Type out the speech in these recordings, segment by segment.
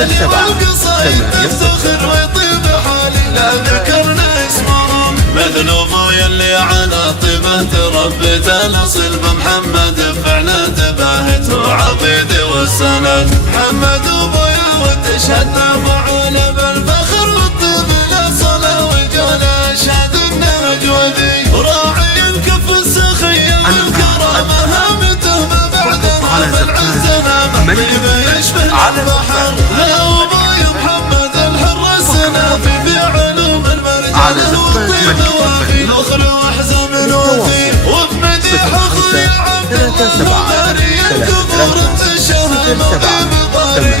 والقصايد تفتخر ويطيب حالي لا ذكرنا اسمهم مثل ابويا اللي على طيبه تربيت الاصل بمحمد فعلا تباهت وعقيدي والسند محمد ابويا وتشهدنا معونه بالفخر والطيب لا صلاه وقال اشهد انه جودي راعي الكف السخي والكرامه هامته بعدها بالعزنا محبيبه يشبه البحر لا ابويا محمد الحر السنافي في علوم المرجان والطيب وفي نخل واحزم وفي وبمديح اخوي عبد الله مباري الكبر تشهد مطيب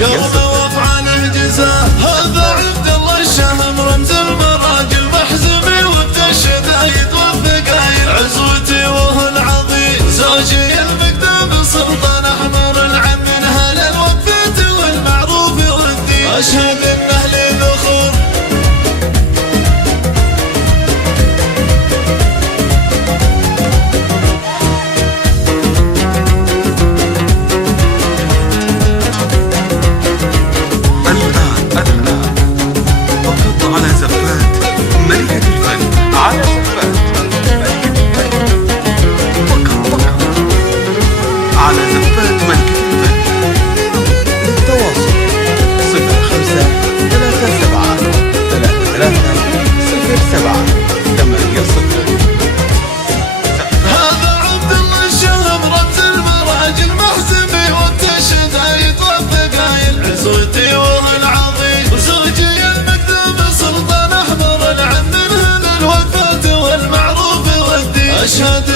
قلبه وافعاله جزاه هذا عبد الله الشهم رمز المراجل محزمي والتشدايد والثقايل عزوتي وهو العظيم زوجي المقدام سلطان احمر العم من اهل الوقفه والمعروف والدين اشهد انه لي ذخور أشهد